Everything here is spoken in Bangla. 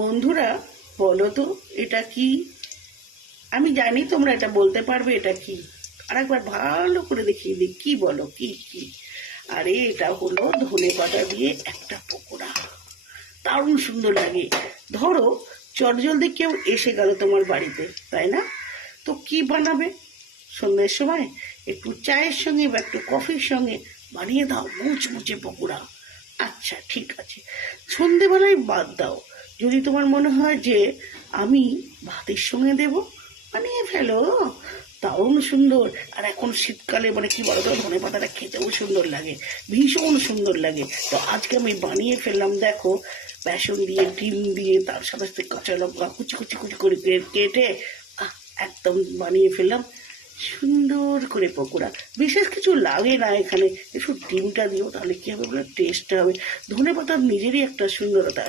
বন্ধুরা, বলো তো এটা কি? আমি জানি তোমরা এটা বলতে পারবে এটা কি। আরেকবার ভালো করে দেখিয়ে দিই, কি বলো, কি কি? আরে এটা হলো ধনেপাতা দিয়ে একটা পকোড়া। দারুণ সুন্দর লাগে। ধরো চটজলদি কেউ এসে গেল তোমার বাড়িতে, তাই না? তো কি বানাবে? সন্ধ্যের সময় একটু চায়ের সঙ্গে বা একটু কফির সঙ্গে বানিয়ে দাও মুচমুচে পকোড়া। আচ্ছা ঠিক আছে, সন্ধেবেলায় বাদ দাও। যদি তোমার মনে হয় যে আমি ভাতের সঙ্গে দেব, বানিয়ে ফেলো। দারুণ সুন্দর। আর এখন শীতকালে মানে কি বলতো, ধনে পাতাটা খেতেও সুন্দর লাগে, ভীষণ সুন্দর লাগে। তো আজকে আমি বানিয়ে ফেললাম, দেখো, বেসন দিয়ে, ডিম দিয়ে, তার সাথে সাথে কাঁচা লঙ্কা কুচি কুচি কুচি করে কেটে একদম বানিয়ে ফেললাম সুন্দর করে পকোড়া। বিশেষ কিছু লাগে না এখানে, একটু ডিমটা দিও, তাহলে কি হবে বলে টেস্টটা হবে। ধনে পাতার নিজেরই একটা সুন্দরতা।